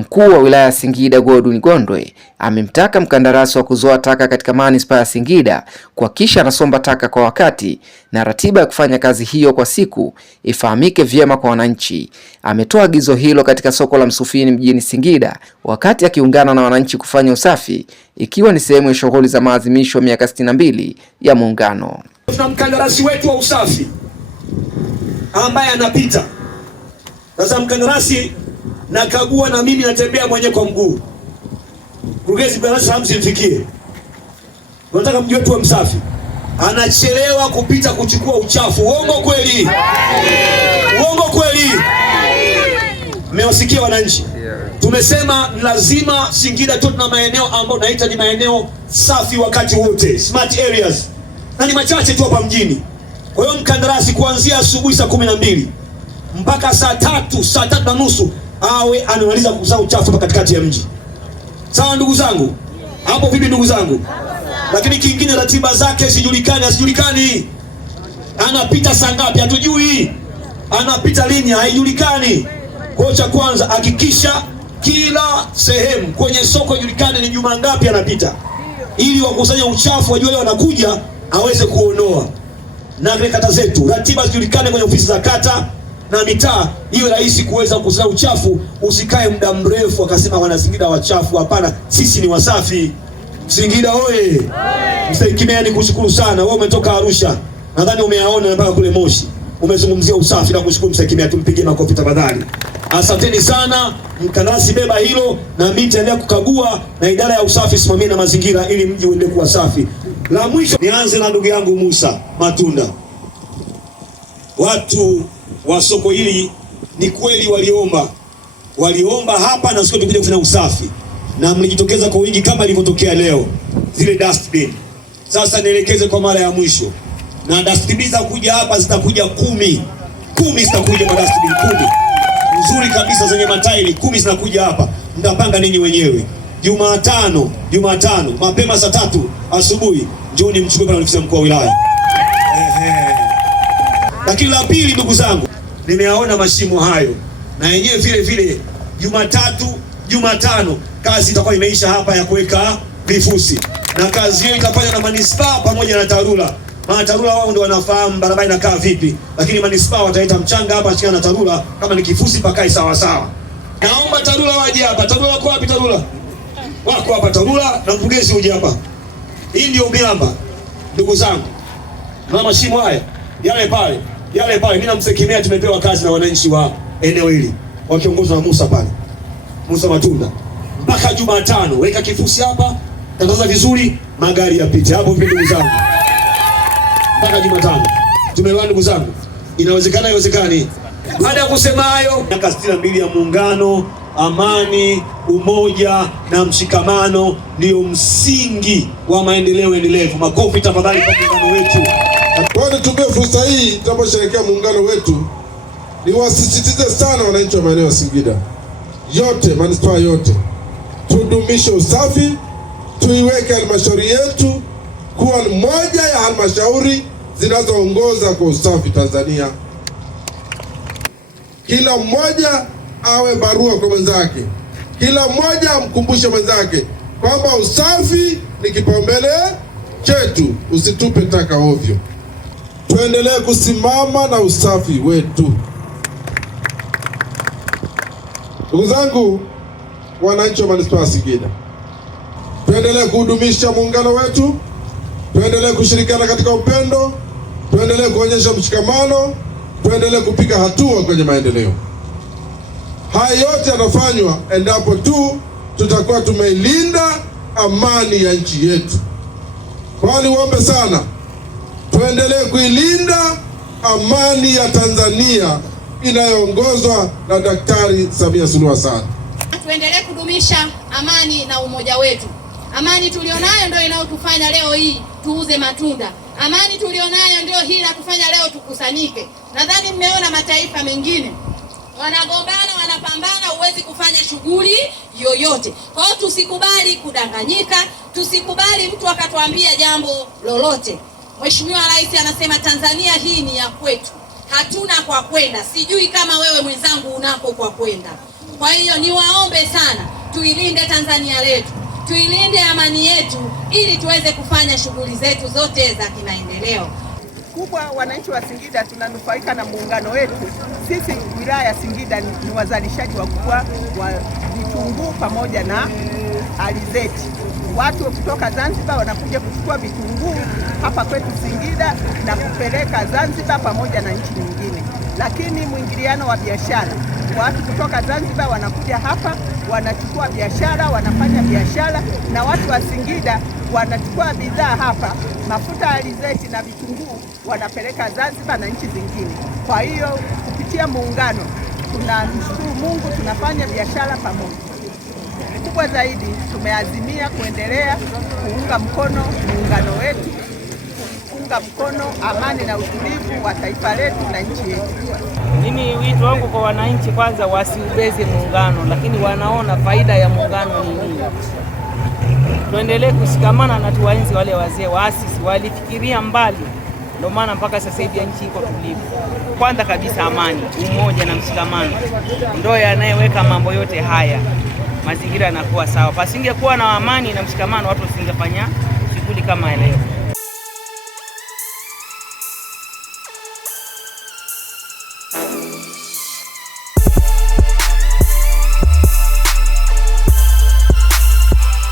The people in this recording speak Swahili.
Mkuu wa wilaya ya Singida Godwin Gondwe amemtaka mkandarasi wa kuzoa taka katika manispaa ya Singida kuhakikisha anasomba taka kwa wakati na ratiba ya kufanya kazi hiyo kwa siku ifahamike vyema kwa wananchi. Ametoa agizo hilo katika soko la Msufini mjini Singida wakati akiungana na wananchi kufanya usafi ikiwa ni sehemu ya shughuli za maadhimisho ya miaka 62 ya Muungano. Tuna mkandarasi wetu wa usafi ambaye anapita. Sasa mkandarasi nakagua na mimi natembea mwenyewe kwa mguu. Mkurugenzi mkandarasi hamsimfikie. Tunataka mji wetu wa msafi. Anachelewa kupita kuchukua uchafu. Uongo kweli? Uongo kweli? Mmewasikia wananchi? Tumesema lazima Singida tu na maeneo ambayo naita ni maeneo safi wakati wote, smart areas. Na ni machache tu hapa mjini. Kwa hiyo mkandarasi kuanzia asubuhi saa 12 mpaka saa 3:30 awe anamaliza kukusanya uchafu hapa katikati ya mji. Sawa ndugu zangu? Hapo vipi ndugu zangu? Lakini kingine ratiba zake asijulikani. Anapita saa ngapi hatujui. Anapita lini haijulikani. Kwa cha kwanza hakikisha kila sehemu kwenye soko ijulikane ni juma ngapi anapita. Ili wakusanya uchafu wajue wanakuja aweze kuondoa. Na kata zetu ratiba zijulikane kwenye ofisi za kata na mitaa, iwe rahisi kuweza kukusanya uchafu. Usikae muda mrefu akasema wana Singida wachafu. Hapana, sisi ni wasafi. Singida oye! Msaikimeani ni kushukuru sana. Wewe umetoka Arusha, nadhani umeyaona mpaka kule Moshi. Umezungumzia usafi na kushukuru Msaikimeani, tumpigie makofi tafadhali. Asanteni sana. Mkandarasi beba hilo na mimi nitaendelea kukagua na idara ya usafi simamia na mazingira ili mji uende kuwa safi. La mwisho nianze na ndugu yangu Musa Matunda. Watu wa soko hili ni kweli waliomba hapa na sio tukuje kufanya usafi, na mlijitokeza kwa wingi kama ilivyotokea leo zile dustbin. Sasa nielekeze kwa mara ya mwisho, na dustbin za kuja hapa zitakuja 10 zitakuja kwa dustbin 10 nzuri kabisa zenye matairi 10 zinakuja hapa. Mtapanga ninyi wenyewe. Jumatano mapema saa 3 asubuhi njooni mchukue pale ofisi ya mkuu wa wilaya. Lakini la pili ndugu zangu, nimeyaona mashimo hayo na yenyewe vile Jumatano kazi itakuwa imeisha hapa ya kuweka vifusi, na kazi hiyo itafanywa na manispaa pamoja na TARURA. Maana TARURA wao ndio wanafahamu barabara inakaa vipi, lakini manispaa wataleta mchanga hapa chini na TARURA kama ni kifusi pakae sawa sawa. Naomba TARURA waje hapa. TARURA wako wapi? TARURA wako hapa. TARURA na mkurugenzi uje hapa. Hii ndio Umiramba ndugu zangu, na mashimo haya yale pale mimi na Msekimea tumepewa kazi na wananchi wa eneo hili wakiongozwa na Musa Matunda. Mpaka Jumatano weka kifusi hapa, tangaza vizuri, magari yapite hapo vipi ndugu zangu? Mpaka Jumatano. Tumeelewana ndugu zangu? Inawezekana haiwezekani? Baada ya kusema hayo, miaka 62 ya Muungano, amani, umoja na mshikamano ndio msingi wa maendeleo endelevu. Makofi tafadhali kwa Muungano wetu. Kwa nitumie fursa hii tunaposherehekea Muungano wetu niwasisitize sana wananchi wa maeneo ya Singida yote, manispaa yote, tudumishe usafi, tuiweke halmashauri yetu kuwa moja ya halmashauri zinazoongoza kwa usafi Tanzania. Kila mmoja awe barua kwa mwenzake, kila mmoja amkumbushe mwenzake kwamba usafi ni kipaumbele chetu. Usitupe taka ovyo. Tuendelee kusimama na usafi wetu. Ndugu zangu wananchi wa manispaa ya Singida, tuendelee kudumisha muungano wetu, tuendelee kushirikiana katika upendo, tuendelee kuonyesha mshikamano, tuendelee kupiga hatua kwenye maendeleo. Haya yote yanafanywa endapo tu tutakuwa tumeilinda amani ya nchi yetu. Kwa niombe sana tuendelee kuilinda amani ya Tanzania inayoongozwa na Daktari Samia Suluhu Hassan. Tuendelee kudumisha amani na umoja wetu. Amani tulionayo ndio inayotufanya leo hii tuuze matunda. Amani tulionayo ndio hii inatufanya leo tukusanyike. Nadhani mmeona mataifa mengine wanagombana, wanapambana, huwezi kufanya shughuli yoyote. Kwa hiyo tusikubali kudanganyika, tusikubali mtu akatuambia jambo lolote. Mheshimiwa Rais anasema Tanzania hii ni ya kwetu. Hatuna kwa kwenda. Sijui kama wewe mwenzangu unako kwa kwenda. Kwa hiyo niwaombe sana, tuilinde Tanzania letu, tuilinde amani yetu, ili tuweze kufanya shughuli zetu zote za kimaendeleo. Kubwa, wananchi wa Singida tunanufaika na muungano wetu. Sisi wilaya ya Singida ni wazalishaji wakubwa wa vitunguu pamoja na alizeti. Watu kutoka Zanzibar wanakuja kuchukua vitunguu hapa kwetu Singida na kupeleka Zanzibar pamoja na nchi nyingine. Lakini mwingiliano wa biashara, watu kutoka Zanzibar wanakuja hapa wanachukua biashara, wanafanya biashara, na watu wa Singida wanachukua bidhaa hapa, mafuta ya alizeti na vitunguu, wanapeleka Zanzibar na nchi zingine. Kwa hiyo kupitia muungano tunamshukuru Mungu, tunafanya biashara pamoja. Kubwa zaidi, tumeazimia kuendelea kuunga mkono muungano wetu, kuunga mkono amani na utulivu wa taifa letu na nchi yetu. Mimi wito wangu kwa wananchi, kwanza wasiubeze muungano, lakini wanaona faida ya muungano ni nini. Tuendelee kushikamana na tuwaenzi wale wazee waasisi, walifikiria mbali, ndio maana mpaka sasa hivi nchi iko tulivu. Kwanza kabisa amani, umoja na mshikamano ndio yanayoweka mambo yote haya, mazingira yanakuwa sawa. Pasingekuwa na amani na mshikamano, watu wasingefanya shughuli kama leo.